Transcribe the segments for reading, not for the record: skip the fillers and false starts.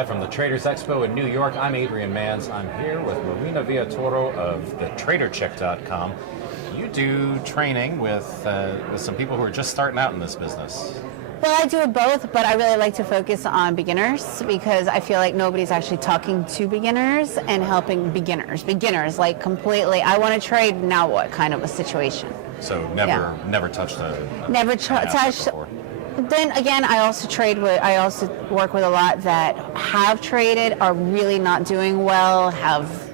Live from the Traders Expo in New York, I'm Adrian Manns. I'm here with Marina Villatoro of the TraderCheck.com. You do training with some people who are just starting out in this business. Well, I do both, but I really like to focus on beginners because I feel like nobody's actually talking to beginners and helping beginners. Beginners, like completely, I want to trade, now what kind of a situation. So never touched touched. Then again, I also work with a lot that have traded, are really not doing well, have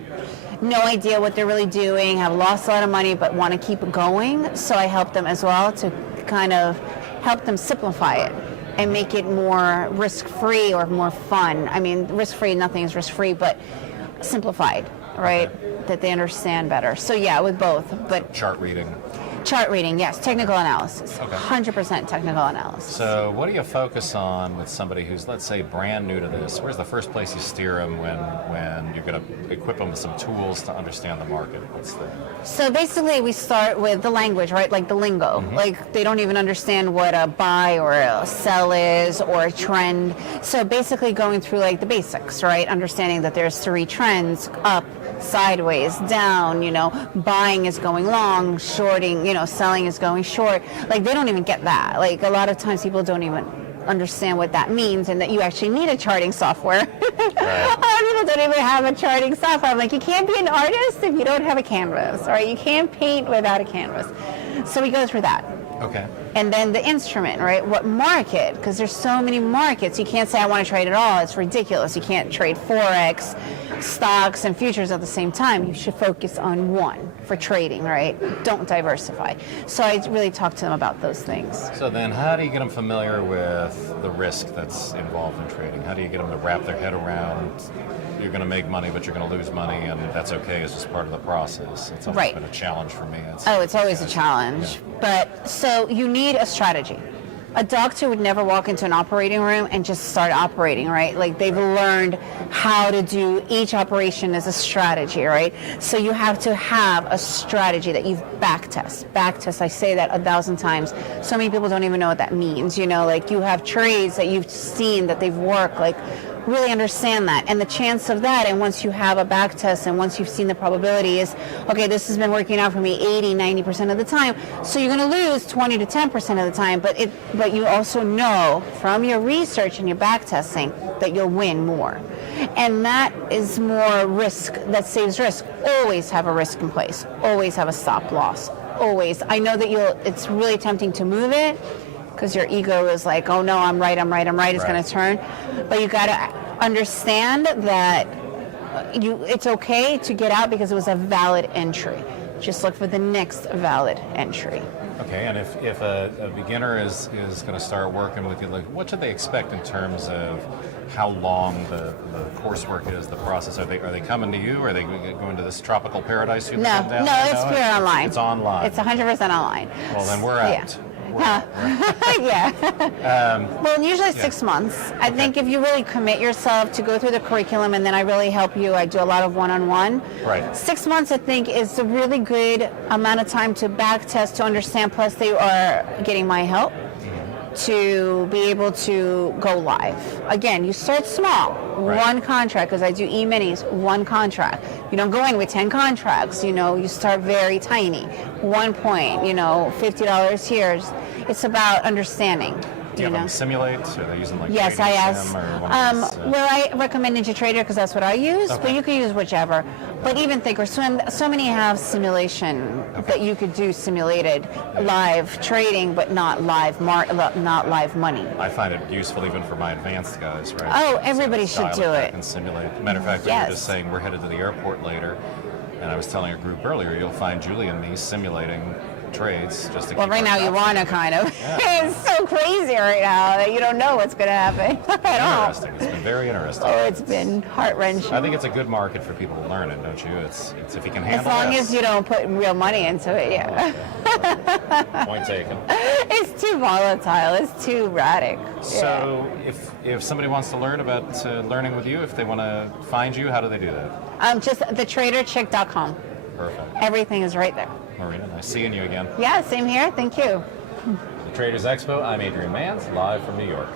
no idea what they're really doing, have lost a lot of money, but want to keep going. So I help them as well to kind of help them simplify it and make it more risk-free or more fun. I mean, risk-free, nothing is risk-free, but simplified, right? Okay. That they understand better. So yeah, with both. But chart reading. Chart reading, yes. Technical analysis. Okay. 100% technical analysis. So what do you focus on with somebody who's, let's say, brand new to this? Where's the first place you steer them when you're going to equip them with some tools to understand the market? So basically we start with the language, right? Like the lingo. Mm-hmm. Like they don't even understand what a buy or a sell is or a trend. So basically going through like the basics, right? Understanding that there's 3 trends: up, sideways, down, buying is going long, shorting, selling is going short. Like they don't even get that. Like a lot of times people don't even understand what that means and that you actually need a charting software. Right. A lot of people don't even have a charting software. I'm like, you can't be an artist if you don't have a canvas, right? You can't paint without a canvas. So we go through that. Okay. And then the instrument, right? What market? Because there's so many markets. You can't say I want to trade it all. It's ridiculous. You can't trade Forex, stocks, and futures at the same time. You should focus on one for trading, right? Don't diversify. So I really talk to them about those things. So then how do you get them familiar with the risk that's involved in trading? How do you get them to wrap their head around you're going to make money, but you're going to lose money, and that's okay. It's just part of the process. It's always been a challenge for me. It's always a challenge. Yeah. But so you need a strategy. A doctor would never walk into an operating room and just start operating, right? Like they've learned how to do each operation as a strategy, right? So you have to have a strategy that you've backtest. Backtest, I say that 1,000 times. So many people don't even know what that means. Like you have trades that you've seen that they've worked, like really understand that. And the chance of that, and once you have a back test and once you've seen the probability is, okay, this has been working out for me 80, 90% of the time, so you're going to lose 20 to 10% of the time, but you also know from your research and your back testing that you'll win more. And that is more risk, that saves risk. Always have a risk in place. Always have a stop loss. Always. I know that it's really tempting to move it, because your ego is like, oh no, I'm right, it's going to turn. But you got to understand that it's okay to get out because it was a valid entry. Just look for the next valid entry. Okay, and if a beginner is going to start working with you, like, what should they expect in terms of how long the coursework is, the process? Are they coming to you? Are they going to this tropical paradise? No, it's pure online. It's online. It's 100% online. Well, then we're out. Yeah. Yeah. Well, usually 6 months. I think if you really commit yourself to go through the curriculum and then I really help you, I do a lot of one-on-one. Right. 6 months, I think, is a really good amount of time to back test, to understand, plus they are getting my help to be able to go live. Again, you start small, one contract, because I do e-minis, one contract. You don't go in with 10 contracts, you start very tiny. 1 point, $50 here. It's about understanding. Do you have them simulate? Are they using Yes, I ask. Well, I recommend NinjaTrader because that's what I use, but you can use whichever. But even Thinkorswim, so many have simulation that you could do simulated live trading, but not live money. I find it useful even for my advanced guys, right? Oh, everybody should do it. And simulate. Matter of fact, we were just saying we're headed to the airport later, and I was telling a group earlier, you'll find Julie and me simulating trades just to keep right now you want to kind of. Yeah. It's so crazy right now that you don't know what's going to happen at all. Interesting. It's been very interesting. Oh, it's been heart-wrenching. I think it's a good market for people to learn it, don't you? It's if you can handle it. As long as you don't put real money into it, yeah. Okay. Point taken. It's too volatile. It's too erratic. So if somebody wants to learn about learning with you, if they want to find you, how do they do that? Just thetradercheck.com. Perfect. Everything is right there. Marina, nice seeing you again. Yeah, same here. Thank you. The Traders Expo, I'm Adrian Manns, live from New York.